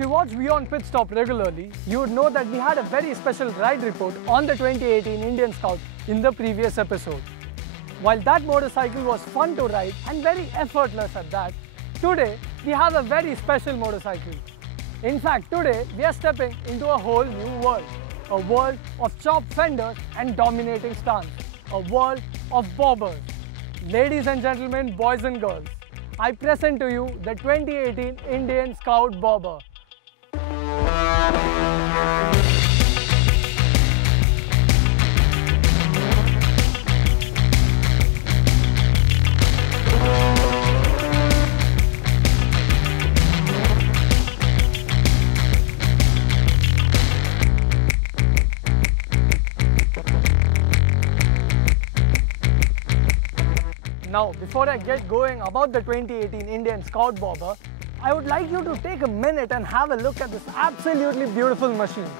If you watch WION Pitstop regularly, you would know that we had a very special ride report on the 2018 Indian Scout in the previous episode. While that motorcycle was fun to ride and very effortless at that, today we have a very special motorcycle. In fact, today we are stepping into a whole new world. A world of chopped fenders and dominating stance. A world of bobbers. Ladies and gentlemen, boys and girls, I present to you the 2018 Indian Scout Bobber. Now, before I get going about the 2018 Indian Scout Bobber, I would like you to take a minute and have a look at this absolutely beautiful machine.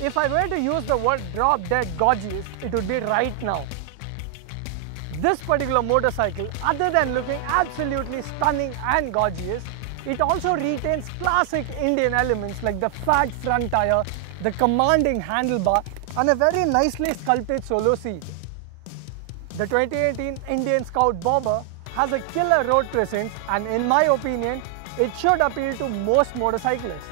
If I were to use the word drop dead gorgeous, it would be right now. This particular motorcycle, other than looking absolutely stunning and gorgeous, it also retains classic Indian elements like the fat front tire, the commanding handlebar, and a very nicely sculpted solo seat. The 2018 Indian Scout Bobber has a killer road presence, and in my opinion, it should appeal to most motorcyclists.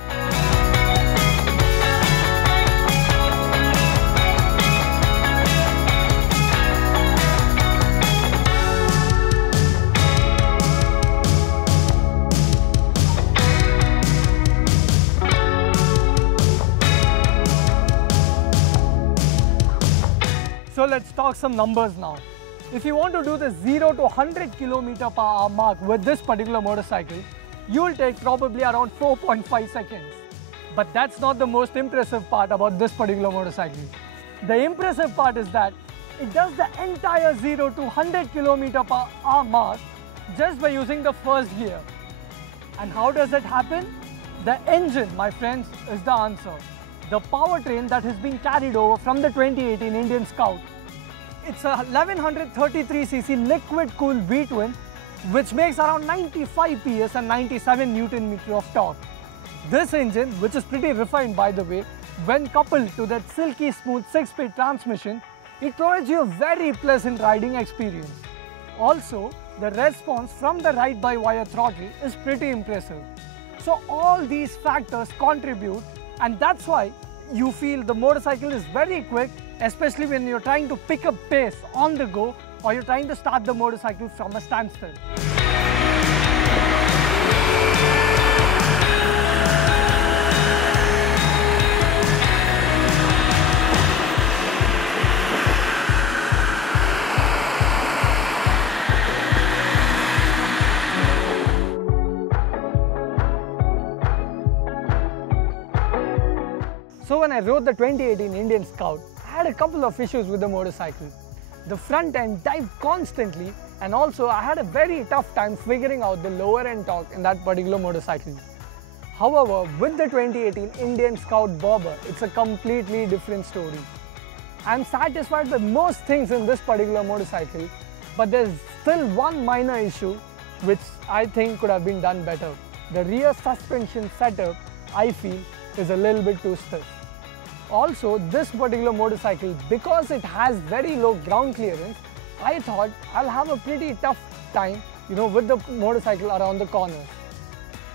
So let's talk some numbers now. If you want to do the 0 to 100 km/h mark with this particular motorcycle, you will take probably around 4.5 seconds. But that's not the most impressive part about this particular motorcycle. The impressive part is that it does the entire 0 to 100 km/h mark just by using the first gear. And how does that happen? The engine, my friends, is the answer. The powertrain that has been carried over from the 2018 Indian Scout. It's a 1133cc liquid-cooled V-twin which makes around 95 PS and 97 Nm of torque. This engine, which is pretty refined by the way, when coupled to that silky smooth 6-speed transmission, it provides you a very pleasant riding experience. Also, the response from the ride-by-wire throttle is pretty impressive. So all these factors contribute, and that's why you feel the motorcycle is very quick, especially when you're trying to pick up pace on the go or you're trying to start the motorcycle from a standstill. So when I rode the 2018 Indian Scout, I had a couple of issues with the motorcycle. The front end dived constantly, and also I had a very tough time figuring out the lower end torque in that particular motorcycle. However, with the 2018 Indian Scout Bobber, it's a completely different story. I'm satisfied with most things in this particular motorcycle, but there's still one minor issue which I think could have been done better. The rear suspension setup, I feel, is a little bit too stiff. Also, this particular motorcycle, because it has very low ground clearance, I thought I'll have a pretty tough time, with the motorcycle around the corners.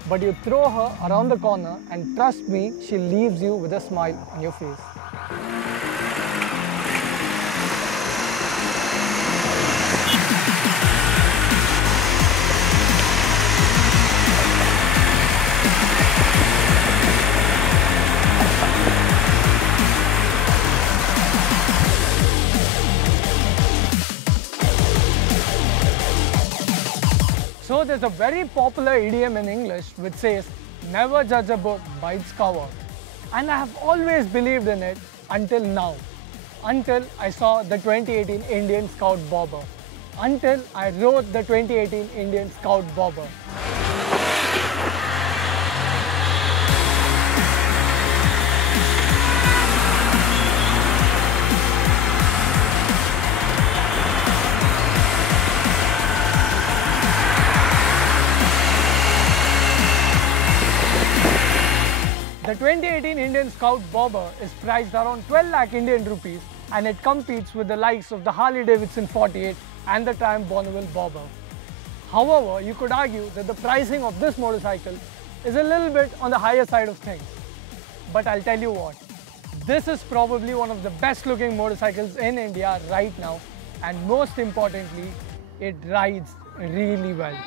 But you throw her around the corner and trust me, she leaves you with a smile on your face. So there's a very popular idiom in English which says, never judge a book by its cover. And I have always believed in it until now. Until I saw the 2018 Indian Scout Bobber. Until I rode the 2018 Indian Scout Bobber. 2018 Indian Scout Bobber is priced around 12 lakh Indian rupees and it competes with the likes of the Harley-Davidson 48 and the Triumph Bonneville Bobber. However, you could argue that the pricing of this motorcycle is a little bit on the higher side of things. But I'll tell you what, this is probably one of the best looking motorcycles in India right now, and most importantly, it rides really well.